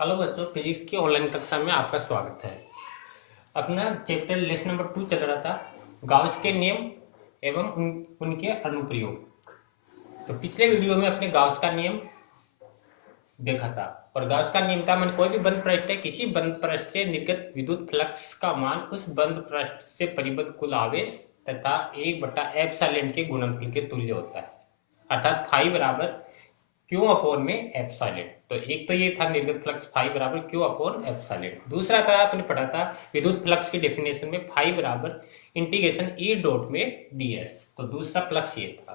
Hello बच्चों, physics की online कक्षा में आपका स्वागत है। अपना चैप्टर लेसन नंबर 2 चल रहा था, गाउस के नियम एवं उनके अनुप्रयोग। तो पिछले वीडियो में अपने गाउस का नियम देखा था। और गाउस का नियम था, मैंने कोई भी बंद पृष्ठ है, किसी बंद पृष्ठ से निर्गत विद्युत फ्लक्स का मान उस बंद पृष्ठ से परिबद्ध कुल आवेश तथा 1/एप्सिलॉन के गुणनफल के तुल्य होता है, अर्थात फाई बराबर क्यू अपॉन में एप्सिलॉन। तो एक तो ये था निर्गत फ्लक्स फाई बराबर क्यू अपॉन एप्सिलॉन। दूसरा था, आपने पढ़ा था विद्युत फ्लक्स की डेफिनेशन में फाई बराबर इंटीग्रेशन ई डॉट में डीएस। तो दूसरा फ्लक्स ये था।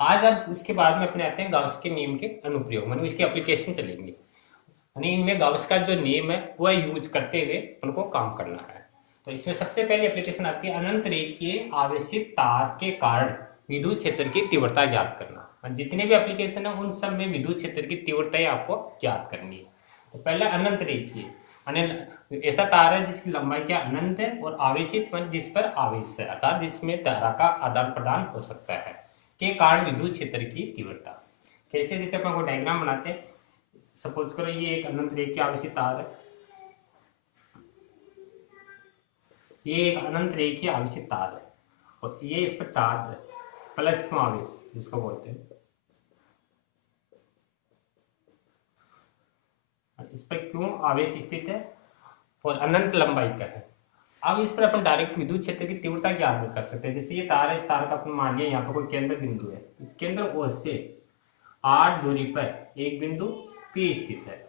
आज अब उसके बाद में अपने आते हैं गाउस के नियम के अनुप्रयोग, मानो इसके एप्लीकेशन चलेंगे। यानी इनमें गाउस का जो नियम है वह यूज करते हुए उनको काम करना है। तो इसमें सबसे पहले एप्लीकेशन आती है अनंत रेखीय आवेशित तार के कारण विद्युत क्षेत्र की तीव्रता ज्ञात करना। और जितने भी एप्लीकेशन है उन सब में विद्युत क्षेत्र की तीव्रता आपको ज्ञात करनी है। तो पहला अनंत रेखीय, ऐसा तार है जिसकी लंबाई क्या अनंत है और आवेशित मान जिस पर आवेश है, अर्थात जिसमें धारा का आदान प्रदान हो सकता है, के कारण विद्युत क्षेत्र की तीव्रता। कैसे, जैसे अपन को डायग्राम बनाते हैं। सपोज करो ये एक अनंत रेखीय आवेशित तार है, ये एक अनंत रेखीय आवेशित तार है और ये इस पर चार्ज है, प्लस क्यों आवेश जिसको बोलते हैं। इस पर क्यों आवेश स्थित है और अनंत लंबाई का है। अब इस पर अपन डायरेक्ट विद्युत क्षेत्र की तीव्रता ज्ञात नहीं कर सकते। जैसे ये तार है, इस तार का अपन मान लिया यहाँ पर कोई केंद्र बिंदु है, इस केंद्र O से 8 दूरी पर एक बिंदु P स्थित है,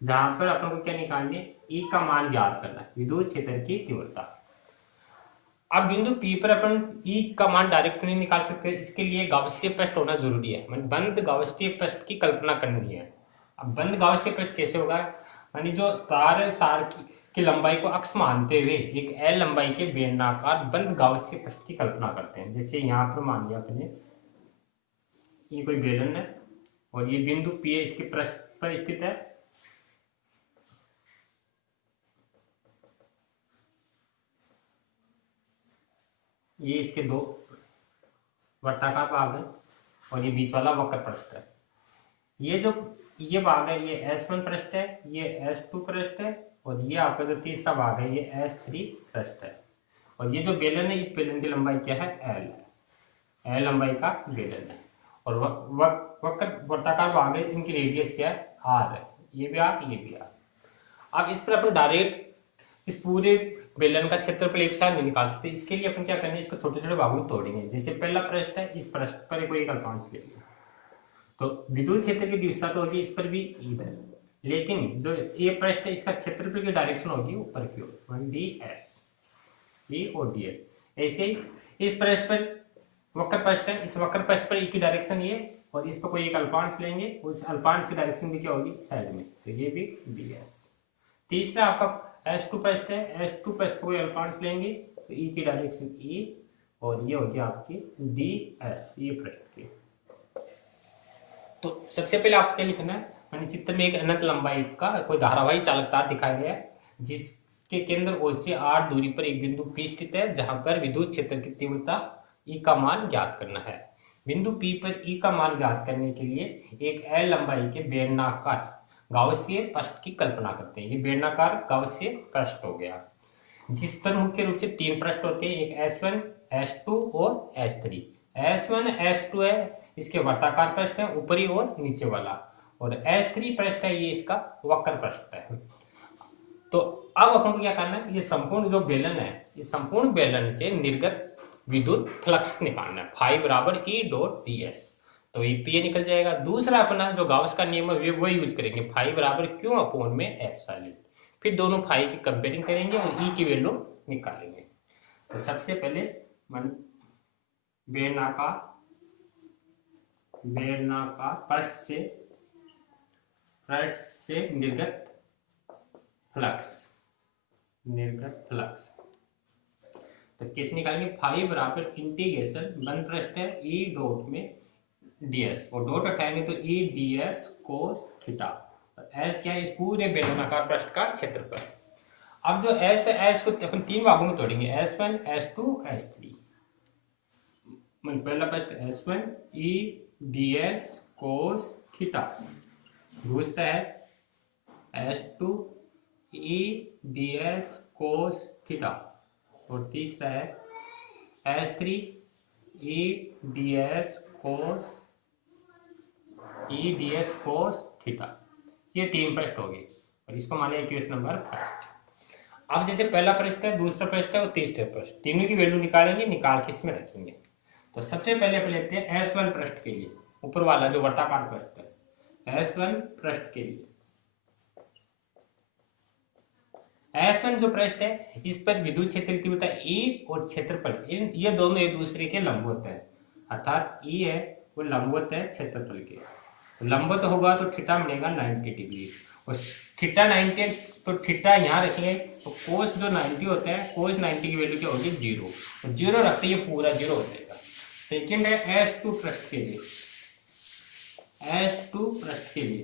जहां पर अपन को क्या निकालनी है, E का मान ज्ञात करना है, विद्युत क्षेत्र की तीव्रता। अब बिंदु P पर अपन E का मान डायरेक्ट नहीं निकाल सकते, इसके लिए गावस्सीय पृष्ठ होना जरूरी है, मतलब बंद गावस्सीय पृष्ठ की कल्पना करनी है। अब बंद गावस्सीय पृष्ठ कैसे होगा, यानी जो तार है, तार की लंबाई को अक्ष मानते हुए एक एल लंबाई के बेलनाकार बंद गावस्सीय पृष्ठ की कल्पना करते हैं। जैसे यहाँ पर मान लिया अपने ये कोई बेलन है और ये बिंदु P है, इसके पृष्ठ पर स्थित है। ये इसके दो वर्ताकार भाग है और ये बीच वाला वक्र पृष्ठ है। ये जो ये भाग है ये S1 पृष्ठ है, ये S2 पृष्ठ है और ये आपका जो तीसरा भाग है ये S3 पृष्ठ है। और ये जो बेलन है, इस बेलन की लंबाई क्या है, L है, L लंबाई का बेलन है। और वक्र वर्ताकार भाग है, इनकी रेडियस क्या है, R है, ये भी R ये भी R। अब इस पर अपन डायरेक्ट इस पूरे बेलन का क्षेत्रफल एक साथ नहीं निकाल सकते। इसके लिए अपन क्या करेंगे, इसको छोटे छोटे भागों में तोड़ेंगे। जैसे पहला पृष्ठ है, इस पृष्ठ पर कोई एक अल्पांश ले लिया तो विद्युत क्षेत्र की दिशा तो होगी इस पर भी इधर, लेकिन जो ये पृष्ठ है इसका क्षेत्रफल की डायरेक्शन होगी ऊपर की ओर, 1ds ई और ds। ऐसे ही इस पृष्ठ पर वक्र पृष्ठ है, इस वक्र पृष्ठ पर ई की डायरेक्शन ये और इस पर कोई एक अल्पांश लेंगे, उस अल्पांश की डायरेक्शन भी क्या होगी, साइड में, तो ये भी ds। तीसरा आपका S2 पृष्ठ है, S2 पृष्ठ पर कोई अल्पांश लेंगे तो ई की डायरेक्शन ई और ये होगी आपकी ds, ये पृष्ठ की। तो सबसे पहले आपको क्या लिखना है, मैंने चित्र में एक अनंत लंबाई का कोई धारावाही चालक तार दिखाया गया है, जिसके केंद्र O से 8 दूरी पर एक बिंदु P स्थित है, जहां पर विद्युत क्षेत्र की तीव्रता E का मान ज्ञात करना है। बिंदु P पर E का मान ज्ञात करने के लिए एक L लंबाई के बेलनाकार गावस्सीय पृष्ठ की कल्पना करते हैं। ये बेलनाकार गावस्सीय पृष्ठ हो गया, जिस पर मुख्य रूप से 3 पृष्ठ होते हैं, एक S1 S2 और S3। S1 S2 है इसके वर्ताकार पृष्ठ है, ऊपरी और नीचे वाला, और S3 पृष्ठ है ये इसका वक्र पृष्ठ है। तो अब अपन को क्या करना है, ये संपूर्ण जो बेलन है, इस संपूर्ण बेलन से निर्गत विद्युत फ्लक्स निकालना है, फाई बराबर ई डॉट डी एस। तो एक तो ये निकल जाएगा। दूसरा अपना जो गाउस का नियम है वो यूज करेंगे, फाई बराबर क्यू अपॉन में एप्सिलॉन। फिर दोनों फाई की कंपेयरिंग करेंगे और ई की वैल्यू निकालेंगे। तो सबसे पहले बेलनाकार बेलनाकार पृष्ठ से निर्गत फ्लक्स तो कैसे निकालेंगे, फाई बराबर इंटीग्रेशन बंद पृष्ठ है ई डॉट में ds, और डॉट हटाएंगे तो ई ds कोस थीटा। एस क्या है, इस पूरे बेलनाकार पृष्ठ का क्षेत्रफल। अब जो एस है, एस को अपन 3 भागों में तोड़ेंगे, S1 S2 S3। पहला पृष्ठ S1 ई ds कोस थीटा, दूसरा है S2 E ds cos theta, और तीसरा है S3 E ds cos theta. ये 3 प्रश्न हो गए और इसको माने इक्वेशन नंबर फर्स्ट। अब जैसे पहला प्रश्न है, दूसरा प्रश्न है और तीसरा प्रश्न, तीनों की वैल्यू निकालेंगे, निकाल के इसमें रखेंगे। तो सबसे पहले अपन लेते हैं S1 पृष्ठ के लिए, ऊपर वाला जो वर्ताकार पृष्ठ है, S1 पृष्ठ के लिए। S1 जो पृष्ठ है इस पर विद्युत क्षेत्र की तीव्रता E और क्षेत्रफल, ये दोनों एक दूसरे के लंबवत है, अर्थात E है वो लंबवत है क्षेत्रफल के। तो लंबवत होगा तो थीटा बनेगा 90 डिग्री, और थीटा 90, तो थीटा यहाँ रखेंगे तो कोस जो 90 होता है, कोस 90 की वैल्यू क्या होगी 0, तो 0 रखते ही पूरा 0 हो जाएगा। सेकेंड है S2 पृष्ठ के लिए, S2 पृष्ठ के लिए,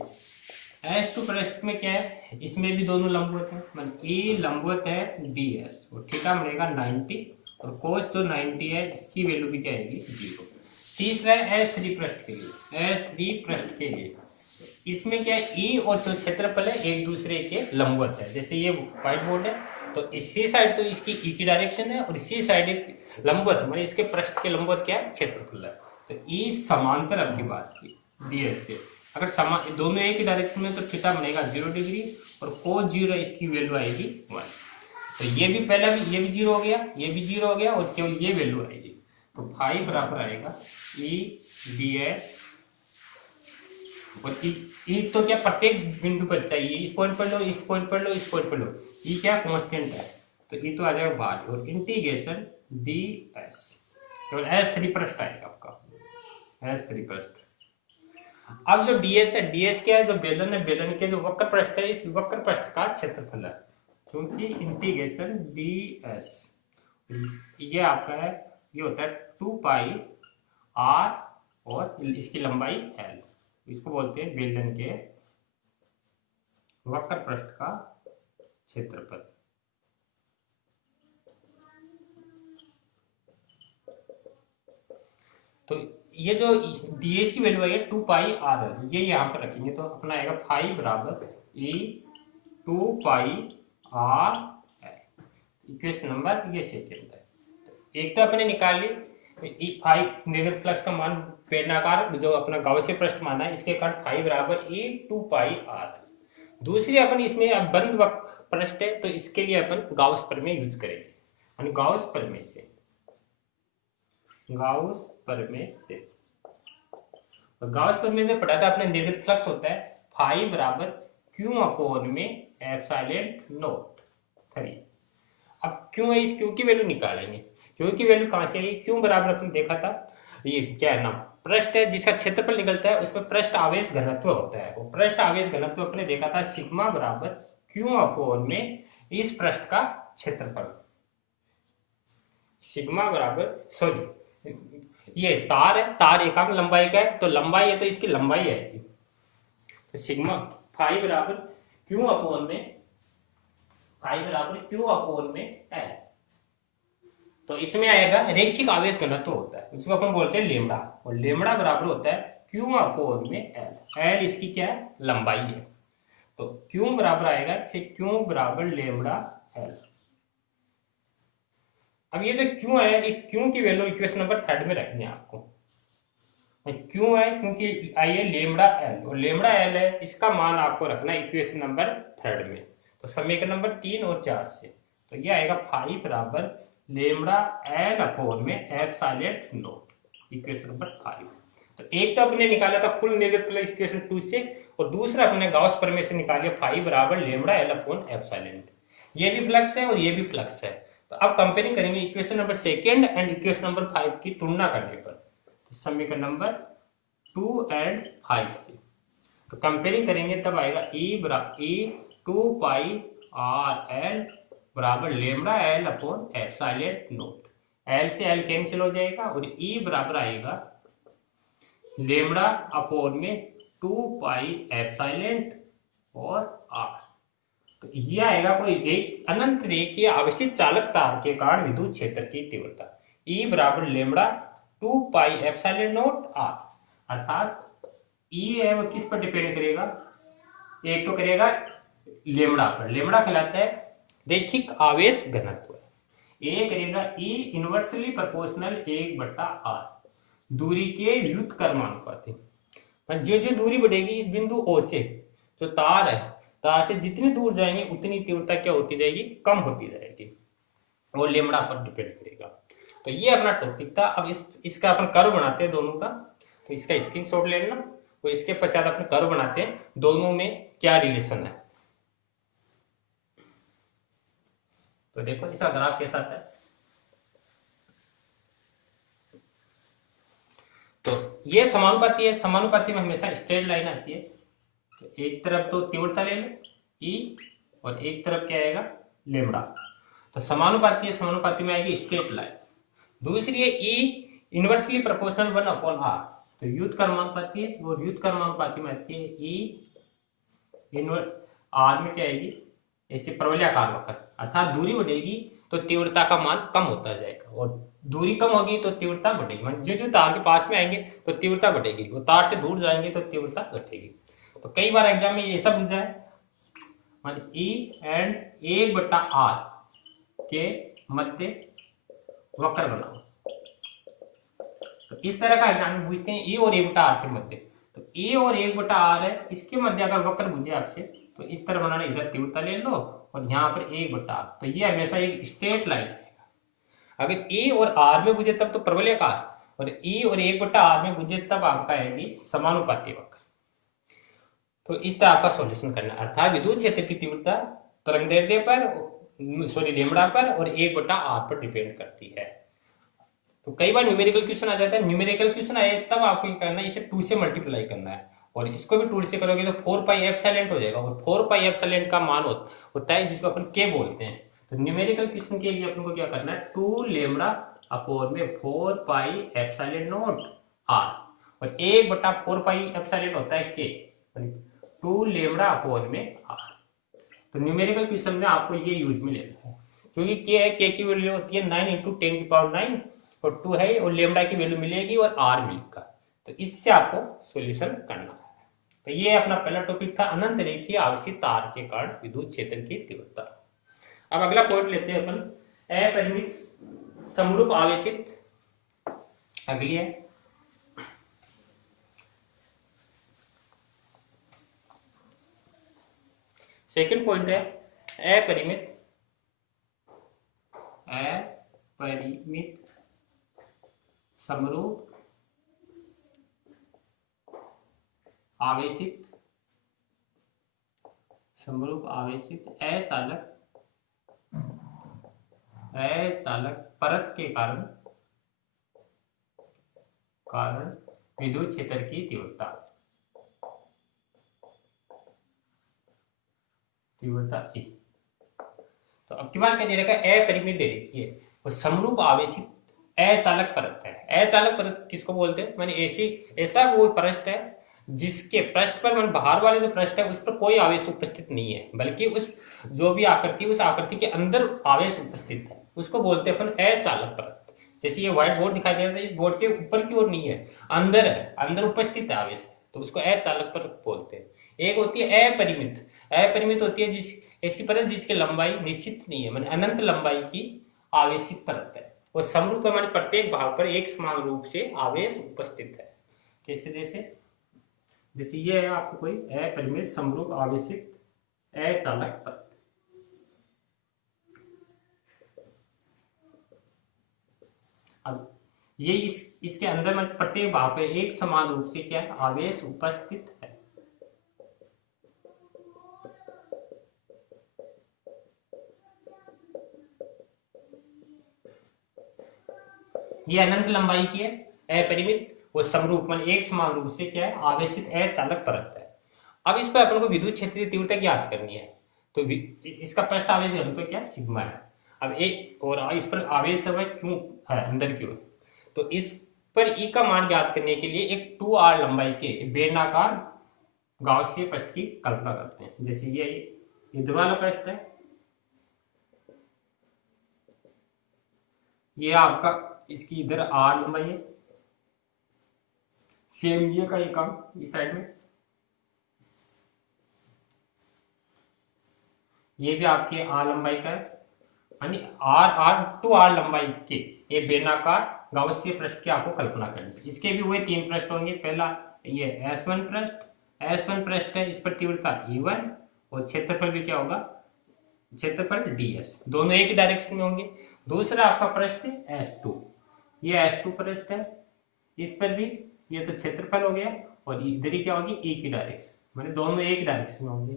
S2 पृष्ठ में क्या है, इसमें भी दोनों लंबवत है, मतलब E लंबवत है ds, और थीटा बनेगा 90, और कोस जो 90 है इसकी वैल्यू भी क्या आएगी 0। तीसरा है S3 पृष्ठ के लिए, S3 पृष्ठ के लिए, इसमें क्या है E और जो क्षेत्रफल है एक दूसरे के लंबवत है। जैसे ये व्हाइट बोर्ड है तो इसी साइड तो इसकी E की डायरेक्शन है, और इसी साइड लंबवत मतलब इसके पृष्ठ के लंबवत क्या है क्षेत्रफल है। तो E समांतर आपकी बात की ds के, अगर समान दोनों एक ही डायरेक्शन में तो थीटा बनेगा 0 डिग्री, और कोस 0 इसकी वैल्यू आएगी 1। तो ये भी पहला भी, ये भी 0 हो गया, ये भी 0 हो गया, और केवल ये वैल्यू आएगी। तो फाई बराबर आएगा E ds, और ई तो क्या प्रत्येक बिंदु पर चाहिए, इस पॉइंट पर लो, इस पॉइंट पर लो, इस पॉइंट पर लो, ई क्या कांस्टेंट है, तो ई तो आ जाएगा बाहर, और इंटीग्रेशन ds, केवल S3 पृष्ठ आएगा आपका, S3 पृष्ठ। अब जो ds है, ds क्या है, जो बेलन है, बेलन के जो वक्र पृष्ठ है, इस वक्र पृष्ठ का क्षेत्रफल है, क्योंकि इंटीग्रेशन ds ये आपका है, ये होता है 2 पाई r, और इसकी लंबाई l, इसको बोलते हैं बेलन के वक्र पृष्ठ का क्षेत्रफल। तो ये जो ds की वैल्यू है 2 पाई r, ये यहाँ पर रखेंगे तो अपना आएगा फाई बराबर E 2 पाई r, इक्वेशन नंबर ये सेकंड है। एक तो अपने निकाल ली फाइव नेगेटिव प्लस का मान, बेलनाकार जो अपना गाउसियन पृष्ठ माना है, इसके कारण फाइव बराबर E 2 पाई r। दूसरी अपन इसमें अब बंद वक्र पृष्ठ है तो इसके लिए अपन गाउस प्रमेय यूज करेंगे, गाउस प्रमेय से, गाउस प्रमेय से। और गाउस प्रमेय में पढ़ा था अपने निर्गत फ्लक्स होता है फाइव बराबर क्यू अपॉन में एप्सिलॉन नॉट 3। अब क्यों है, इस क्यू की वैल्यू निकालेंगे, क्यू की वैल्यू कहां से आई, क्यू बराबर अपन देखा था, ये क्या है ना, पृष्ठ है जिसका क्षेत्रफल निकलता है उसमें पृष्ठ आवेश घनत्व होता है, वो पृष्ठ आवेश घनत्व अपने देखा था सिग्मा बराबर क्यू अपॉन में इस पृष्ठ का क्षेत्रफल, सिग्मा बराबर, सॉरी ये तार है, तार एकांक लंबाई का है तो लंबाई है तो इसकी लंबाई आएगी, तो सिग्मा फाइव बराबर क्यू अपॉन में, फाइव बराबर क्यू अपॉन में एल। तो इसमें आएगा रेखिक आवेश घनत्व होता है, उसको अपन बोलते हैं लेमड़ा, और लेमड़ा बराबर होता है क्यू अपॉन में एल, एल इसकी क्या है लंबाई है, तो क्यू बराबर आएगा से क्यू बराबर लेमड़ा एल। अब ये जो क्यू है, इस क्यू की वैल्यू इक्वेशन नंबर थर्ड में रखनी है आपको, क्यों है क्योंकि आई है लेमड़ा एल, और लेमड़ा एल है इसका मान आपको रखना है इक्वेशन नंबर थर्ड में, तो समीकरण नंबर 3 और 4 से, तो ये आएगा फाइव बराबर लेमड़ा एल अपॉन में एप्सिलॉन नॉट, इक्वेशन नंबर 5। तो एक तो अपने निकाला था कुल निर्गत फ्लक्स इक्वेशन 2 से, और दूसरा अपने गाउस प्रमेय से निकालिए फाइव बराबर लेमड़ा एल अपॉन एप्सिलॉन, ये भी फ्लक्स है और ये भी फ्लक्स है। तो अब कंपेयरिंग करेंगे equation number second and equation number 5 की तुलना करने पर, समीकरण नंबर 2 एंड 5 से, तो कंपेयरिंग करेंगे तब आएगा E 2 पाई आर एल बराबर lambda L upon epsilon not, L से एल कैंसिल हो जाएगा, और E बराबर आएगा लेमड़ा अपॉन में 2 पाई एप्सिलॉन और आर। तो ये आएगा कोई अनंत रेखीय आवेशित चालक तार के कारण विद्युत क्षेत्र की तीव्रता, E बराबर lambda 2 pi epsilon naught R, अर्थात E है वो किस पर डिपेंड करेगा, एक तो करेगा लेमड़ा पर। लेमड़ा कहलाता है रैखिक आवेश घनत्व। ए करेगा ई इनवर्सली प्रोपोर्शनल 1/r दूरी के व्युत्क्रमानुपाती। जो जो दूरी बढ़ेगी इस बिंदु ओ से, जो तार है, तार से जितनी दूर जाएंगे उतनी तीव्रता क्या होती जाएगी, कम होती जाएगी। वो लेमड़ा पर डिपेंड करेगा। तो ये अपना टॉपिक था। अब इसका अपन कर्व बनाते हैं दोनों का। तो इसका स्क्रीनशॉट ले लेना और इसके पश्चात अपन कर्व बनाते हैं दोनों में क्या रिलेशन है। तो देखो इसका ग्राफ कैसा आता है। तो ये समानुपाती है। समानुपाती में हमेशा स्ट्रेट लाइन आती है। तो एक तरफ तो तीव्रता ले लो ई और एक तरफ क्या आएगा, लेमड़ा। तो समानुपाती है, समानुपाती में आएगी स्ट्रेट लाइन। दूसरी है ई इनवर्सली प्रोपोर्शनल 1/r। तो व्युत्क्रमानुपाती है और व्युत्क्रमानुपाती में आती है ई इनवर्स आर में क्या आएगी, ऐसे परवलयाकार वक्र। अर्थात दूरी बढ़ेगी तो तीव्रता का मान कम होता जाएगा और दूरी कम होगी तो तीव्रता बढ़ेगी। मान जो तार के पास में आएंगे तो तीव्रता बढ़ेगी, वो तार से दूर जाएंगे तो तीव्रता घटेगी। तो कई बार एग्जाम में ये सब पूछा है, मान ई एंड 1/r के मध्य वक्र बनाओ। तो इस तरह का एग्जाम में पूछते हैं ई और 1/r के मध्य। तो ई और 1/r है, इसके मध्य अगर वक्र पूछे आपसे तो इस तरह बनाना, इधर तीव्रता ले लो और यहाँ पर 1/r। तो ये हमेशा एक स्ट्रेट लाइन आएगा। अगर ई और आर में बुझे तब तो परवलयाकार, और ई और 1/r में बुझे तब आपका आएगी समानुपाती वक्र। तो इस तरह आपका सॉल्यूशन करना, अर्थात विद्युत क्षेत्र की तीव्रता तरंगदैर्ध्य पर, लेमड़ा पर और 1/r पर डिपेंड करती है। तो कई बार न्यूमेरिकल क्वेश्चन आ जाता है। न्यूमेरिकल क्वेश्चन आए तब आपको क्या करना है, इसे 2 से मल्टीप्लाई करना है और इसको भी 2 से करोगे तो 4πε हो जाएगा। और 4πε का मान होता है जिसको अपन के बोलते हैं। तो न्यूमेरिकल क्वेश्चन के लिए अपन को क्या करना है, 2 लेमड़ा अपॉन में 4πε0 r और 1/4πε होता है के, 2 लेमड़ा अपॉन में r। तो न्यूमेरिकल क्वेश्चन में आपको ये यूज में लेना है, क्योंकि के है, के की वैल्यू होती है 9 × 10⁹ और 2 है और लेमड़ा की वैल्यू मिलेगी और r मिलेगा। तो इससे आपको सॉल्यूशन करना है। तो ये अपना पहला टॉपिक था, अनंत रेखीय आवेशित तार के कारण विद्युत क्षेत्र की तीव्रता। अब अगला पॉइंट लेते हैं अपन, अपरिमित समरूप आवेशित। अगली है सेकंड पॉइंट है अपरिमित समरूप आवेशित अचालक परत के कारण विद्युत क्षेत्र की तीव्रता E। तो अब की बार क्या दे रखा है, अपरिमित दे रखी है, वो समरूप आवेशित अचालक परत है। अचालक परत किसको बोलते हैं, माने ऐसा वो पृष्ठ है जिसके पृष्ठ पर, मान बाहर वाले जो पृष्ठ है उस पर कोई आवेश उपस्थित नहीं है, बल्कि उस जो भी आकृति, उस आकृति के अंदर आवेश उपस्थित है, उसको बोलते हैं अपन अचालक परत। जैसे ये व्हाइट बोर्ड दिखाई दे रहा है, इस बोर्ड के ऊपर की ओर नहीं है, अंदर है, अंदर उपस्थित है आवेश, तो उसको अचालक परत बोलते हैं। एक होती है अपरिमित। अपरिमित होती है ऐसी परत जिसकी लंबाई निश्चित नहीं है, माने अनंत लंबाई की आवेशित परत है। और समरूप है, माने प्रत्येक भाग पर एक समान रूप से आवेश उपस्थित है। कैसे, जैसे ये है आपको कोई अपरिमित समरूप आवेशित अचालक परत। अब ये इसके अंदर में प्रत्येक भाग पर एक समान रूप से क्या है, आवेश उपस्थित है। ये अनंत लंबाई की है, अपरिमित वो समरूप मान एक समान रूप से क्या है, आवेशित अचालक परत है। अब इस पर अपन को विद्युत क्षेत्रीय तीव्रता ज्ञात करनी है। तो इसका पृष्ठ आवेश घनत्व क्या है, सिग्मा है। अब एक और इस पर आवेश है क्यों है, अंदर की ओर। तो इस पर ई का मान ज्ञात करने के लिए एक 2r लंबाई के बेलनाकार गाउसियन पृष्ठ की कल्पना करते हैं। जैसे ये वाला पृष्ठ है, ये आपका इसकी इधर r लंबाई है, सेम ये का ये काम इस साइड में, ये भी आपके आर लंबाई का है, यानी आर आर टू आर लंबाई के ये बेलनाकार गाउसीय पृष्ठ की आपको कल्पना करनी है। इसके भी वही तीन पृष्ठ होंगे। पहला ये S1 पृष्ठ, S1 पृष्ठ है, इस पर तीव्रता E1 और क्षेत्रफल भी क्या होगा, क्षेत्रफल ds, दोनों एक ही डायरेक्शन में होंगे। दूसरा आपका पृष्ठ है S2, ये S2 पृष्ठ है, इस पर भी ये तो क्षेत्रफल हो गया और इधर ही क्या होगी, एक ही डायरेक्शन, माने दोनों एक डायरेक्शन में होंगे।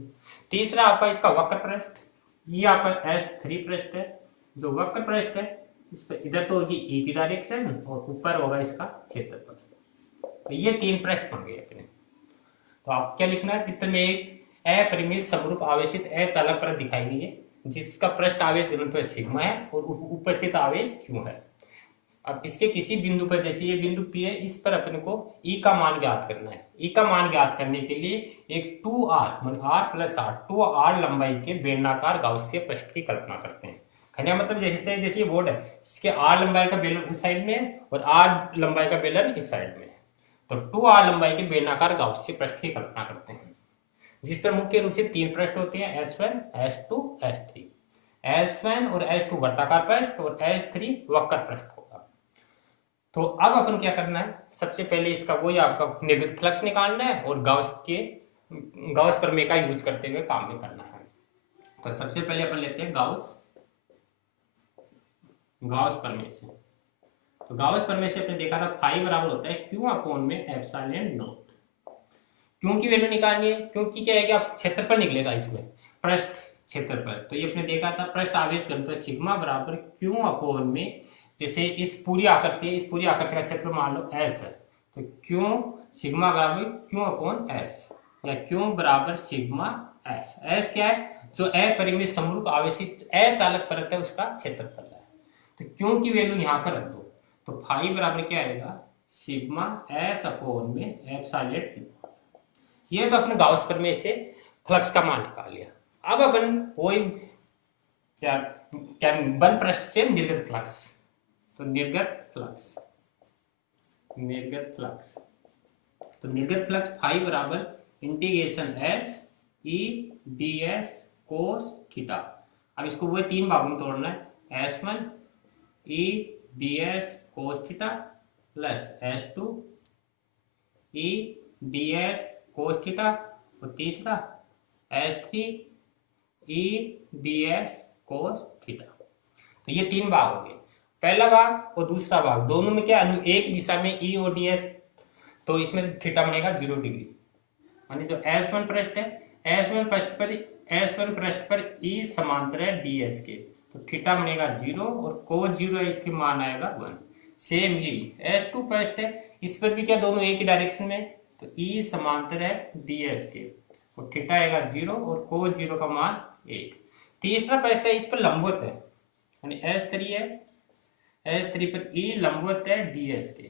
तीसरा आपका इसका वक्र पृष्ठ, ये आपका S3 पृष्ठ है, जो वक्र पृष्ठ है इस पर इधर तो होगी एक ही डायरेक्शन और ऊपर होगा इसका क्षेत्रफल। तो ये तीन पृष्ठ बन गए अपने। तो आप क्या लिखना है, चित्र में एक अपरिमित समरूप आवेशित अचालक परत दिखाई गई है जिसका पृष्ठ आवेश घनत्व सिग्मा है और उपस्थित आवेश क्यू है। अब इसके किसी बिंदु पर, जैसे ये बिंदु P है, इस पर अपने को E का मान ज्ञात करना है। E का मान ज्ञात करने के लिए एक 2r मान r प्लस r 2r लंबाई के बेलनाकार गाउसीय पृष्ठ की कल्पना करते हैं। खनिया मतलब जैसे जैसे ये बोर्ड है, इसके r लंबाई का बेलन उस साइड में है और r लंबाई का बेलन इस साइड में है। तो 2r लंबाई के बेलनाकार गाउसीय पृष्ठ की कल्पना करते हैं, जिस पर मुख्य रूप से तीन पृष्ठ होते हैं, S1, S2, S3। S1 और S2 वर्ताकार पृष्ठ और S3 वक्र पृष्ठ होगा। तो अब अपन क्या करना है, सबसे पहले इसका वही आपका निर्गत फ्लक्स निकालना है और गाउस प्रमेय का यूज करते हुए काम में करना है। तो सबसे पहले अपन लेते हैं गाउस प्रमेय से। तो गाउस प्रमेय से अपने देखा था फाई बराबर होता है Q अपॉन में एप्सिलॉन नॉट। क्यों की वैल्यू निकालनी है, क्योंकि क्या है कि आप क्षेत्रफल निकलेगा इसमें, पृष्ठ क्षेत्रफल। तो ये अपने देखा था पृष्ठ आवेश घनत्व सिग्मा बराबर Q अपॉन में, जैसे इस पूरी आकृति है, इस पूरी आकृति का क्षेत्रफल मान लो S है, तो Q सिग्मा बराबर Q अपॉन S या Q बराबर सिग्मा S। S क्या है, जो अपरिमित समरूप आवेशित अचालक परत है उसका क्षेत्रफल है। तो Q की वैल्यू यहाँ पर रख दो, तो फाई बराबर क्या आएगा, सिग्मा S अपॉन में एप्सिलॉन। ये तो अपने गाउस प्रमेय से फ्लक्स का मान निकाल लिया। अब अपन वही क्या क्या बल पृष्ठ से निर्गत फ्लक्स, तो निर्गत फ्लक्स फाई बराबर integration S E ds cos theta. अब इसको वही तीन भागों में तोड़ना है, S1 E ds cos theta plus S2 E ds cos theta और तीसरा S3 E ds cos theta. तो ये तीन भाग हो गए, पहला भाग और दूसरा भाग, दोनों में क्या एक दिशा में E और ds, तो इसमें थीटा बनेगा 0 डिग्री। माने जो S1 पृष्ठ है, S1 पृष्ठ पर E समांतर है ds के, तो थीटा बनेगा 0 और कोस 0 है, इसके मान आएगा 1। सेम यही S2 पृष्ठ है, इस पर भी क्या दोनों एक ही डायरेक्शन में, तो E समांतर है ds के और थीटा आएगा 0 और कोस 0 का मान 1। तीसरा पृष्ठ है, इस पर लंबवत है, यानी S3 है, S3 पर E लंबवत है ds के,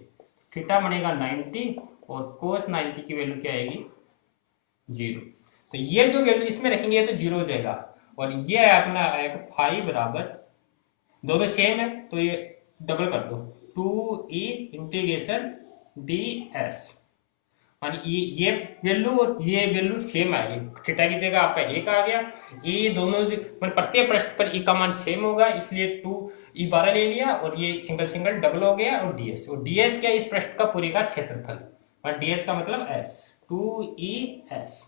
थीटा बनेगा 90 और कोस 90 की वैल्यू क्या आएगी, 0। तो ये जो वैल्यू इसमें रखेंगे ये तो 0 हो जाएगा और ये अपना आएगा फाई बराबर, दोनों सेम है तो ये डबल कर दो, 2E इंटीग्रेशन ds, ये वैल्यू और ये वैल्यू सेम आएगी, थीटा की जगह आपका 1 आ गया। ये दोनों प्रत्येक पृष्ठ पर E का मान सेम होगा, इसलिए 2E 12 ले लिया और ये सिंगल सिंगल डबल हो गया और ds क्या, इस पृष्ठ का पूरे का क्षेत्रफल, और ds का मतलब S, 2ES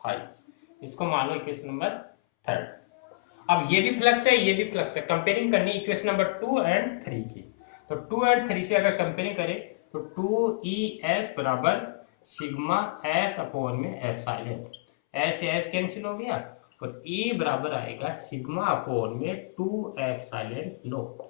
5। इसको मान लो इक्वेशन नंबर 3। अब ये भी फ्लक्स है, ये भी फ्लक्स है, कंपेयरिंग करनी इक्वेशन नंबर 2 एंड 3 की। तो 2 और 3 से अगर कंपेयरिंग करें तो 2ES बराबर सिग्मा S अपॉन में एप्सिलॉन, S से S कैंसिल हो गया और E बराबर आएगा सिग्मा अपॉन में 2 एप्सिलॉन नॉट।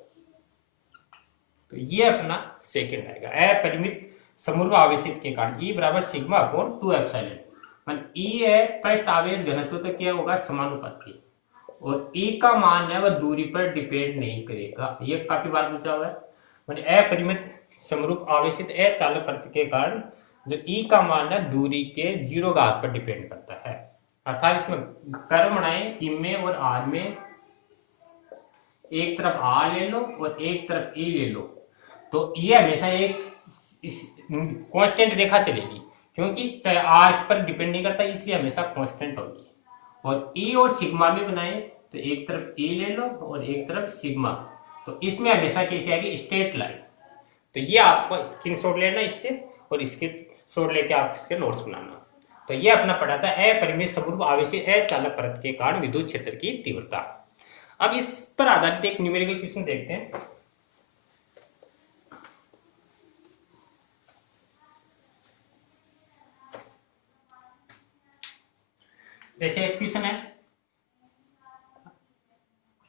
तो ये अपना सेकंड आएगा, अपरिमित समरूप आवेशित के कारण E बराबर सिग्मा अपॉन 2 एप्सिलॉन। E है पृष्ठ आवेश घनत्व, तो क्या होगा, समानुपाती, और E का मान है वह दूरी पर डिपेंड नहीं करेगा, ये काफी बात पूछा हुआ है। माने अपरिमित समरूप आवेशित अचालक परत के कारण जो E का मान है दूरी के 0 घात पर डिपेंड करता है। अर्थात इसमें कर्व बनाए, E में और R में, एक तरफ R ले लो और एक तरफ E ले लो, तो ये हमेशा एक कांस्टेंट रेखा चलेगी, क्योंकि चाहे R पर डिपेंड नहीं करता, इसलिए हमेशा कांस्टेंट होगी। और ई और सिग्मा में बनाए तो एक तरफ ई ले लो और एक तरफ सिग्मा, तो इसमें हमेशा कैसी आएगी, स्ट्रेट लाइन। तो ये आपको स्क्रीनशॉट लेना इससे, और इसके शॉट लेके आप इसके नोट्स बनाना। तो ये अपना पढ़ा था अपरिमेय समरूप आवेशी अचालक परत के कारण विद्युत क्षेत्र की तीव्रता। अब इस पर आधारित एक न्यूमेरिकल क्वेश्चन देखते हैं। जैसे एक क्वेश्चन है,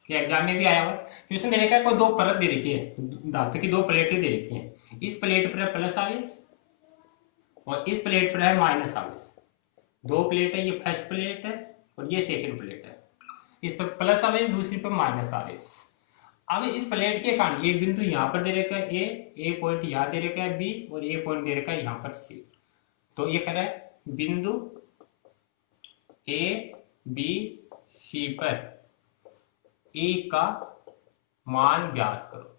ये एग्जाम में भी आया हुआ क्वेश्चन दे रखा है, कोई दो परत दे रखी है, धातु की दो प्लेटें दे रखी हैं। इस प्लेट पर है प्लस आवेश और इस प्लेट पर है माइनस आवेश। दो प्लेट है, ये फर्स्ट प्लेट है और ये सेकंड प्लेट है। इस पर प्लस आवेश, दूसरी पर माइनस आवेश। अब इस प्लेट के कारण एक बिंदु यहाँ पर दे रखा है ए पॉइंट यहाँ दे रखा है बी, और ए पॉइंट दे रखा है यहाँ पर सी। तो ये कह रहा है बिंदु ए बी सी पर ए का मान ज्ञात करो,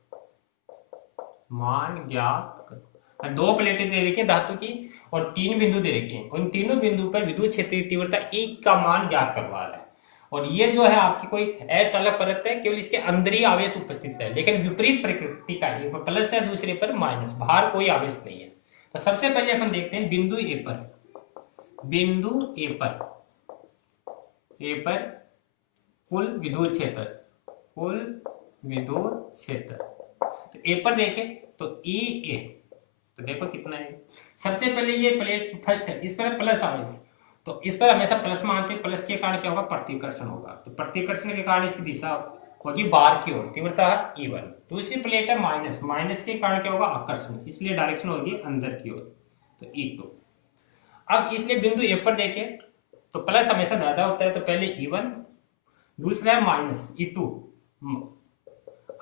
मान ज्ञात करो। दो प्लेटें दे रखी हैं धातु की और तीन बिंदु दे रखे हैं, उन तीनों बिंदु पर विद्युत क्षेत्र की तीव्रता E का मान ज्ञात करवा रहा है। और ये जो है आपकी कोई अचालक परत है, केवल इसके अंदर ही आवेश उपस्थित है, लेकिन विपरीत प्रकृति का, एक पर प्लस है दूसरे पर माइनस, बाहर कोई आवेश नहीं है। तो सबसे पहले अपन देखते हैं बिंदु ए पर, बिंदु ए पर कुल विद्युत क्षेत्र, कुल विद्युत क्षेत्र। तो ए पर देखें तो ई ए, तो देखो कितना है। सबसे पहले ये प्लेट फर्स्ट है, इस पर प्लस आवेश, तो इस पर हमेशा प्लस मानते हैं। प्लस के कारण क्या होगा, प्रतिकर्षण होगा। तो प्रतिकर्षण के कारण इसकी दिशा होगी बाहर की ओर, तीव्रता है E1। दूसरी प्लेट है माइनस, माइनस के कारण क्या होगा, आकर्षण, इसलिए डायरेक्शन होगी अंदर की ओर, तो E2। अब इसलिए बिंदु ए पर देखें तो प्लस हमेशा ज्यादा होता है, तो पहले E1, दूसरा है माइनस E2।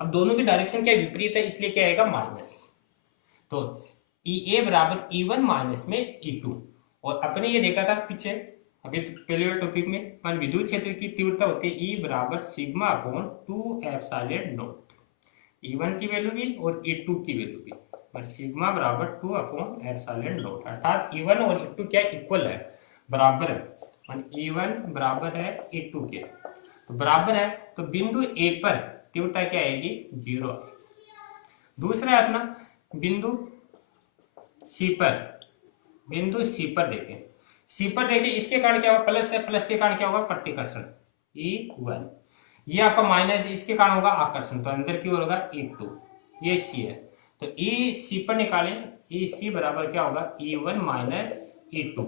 अब दोनों की डायरेक्शन क्या विपरीत है, इसलिए क्या आएगा, माइनस। तो E बराबर E1 माइनस में E2। और अपने ये देखा था पीछे अभी पहले वाले टॉपिक में, विद्युत क्षेत्र की तीव्रता होती है E बराबर sigma upon 2 epsilon not. E1 की वैल्यू भी और E2 की वैल्यू भी, और सिग्मा बराबर 2 अपॉन एप्सिलॉन नॉट। अर्थात E1 और E2 क्या इक्वल है, बराबर है। E1 बराबर है E2 के, तो बराबर है। तो बिंदु ए पर तीव्रता क्या आएगी, 0। दूसरा है अपना बिंदु सी पर, बिंदु सी पर देखें, सी पर देखें इसके कारण क्या होगा, प्लस है, प्लस के कारण क्या होगा, प्रतिकर्षण E1। ये आपका माइनस, इसके कारण होगा आकर्षण, तो अंदर की ओर होगा E2। ये सी है, तो E सी पर निकालें, E सी बराबर क्या होगा, E1 माइनस E2।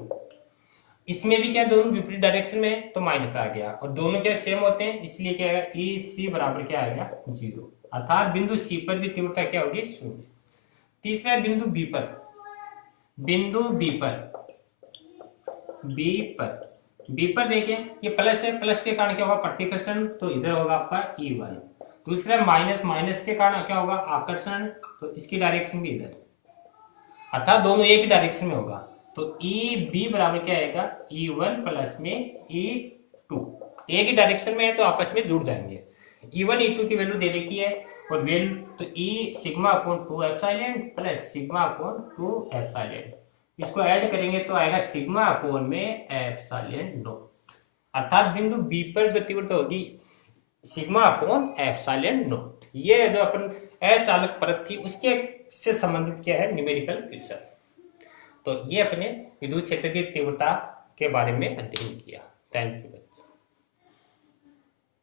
इसमें भी क्या दोनों विपरीत डायरेक्शन में है, तो माइनस आ गया, और दोनों क्या सेम होते हैं, इसलिए क्या आएगा, E सी बराबर क्या आएगा, 0। अर्थात बिंदु सी पर भी तीव्रता क्या होगी, 0। तीसरा बिंदु बी पर, बिंदु बी पर, बी पर देखिए ये प्लस है, प्लस के कारण क्या होगा, प्रतिकर्षण, तो इधर होगा आपका E1। दूसरा माइनस, माइनस के कारण क्या होगा, आकर्षण, तो इसकी डायरेक्शन भी इधर, अर्थात दोनों एक ही डायरेक्शन में होगा। तो E B बराबर क्या आएगा, E1 प्लस में E2। एक ही डायरेक्शन में है तो आपस में जुड़ जाएंगे। E1 E2 की वैल्यू दे रखी है, और वैल्यू तो E sigma upon 2 epsilon plus sigma upon 2 epsilon, इसको ऐड करेंगे तो आएगा सिग्मा अपॉन में एप्सिलॉन नॉट। अर्थात बिंदु बी पर जो तीव्रता होगी सिग्मा अपॉन एप्सिलॉन नॉट। ये जो अपन अचालक परत थी उसके से संबंधित क्या है, न्यूमेरिकल क्वेश्चन। तो ये अपने विद्युत क्षेत्र की तीव्रता के बारे में अध्ययन किया। Thank you.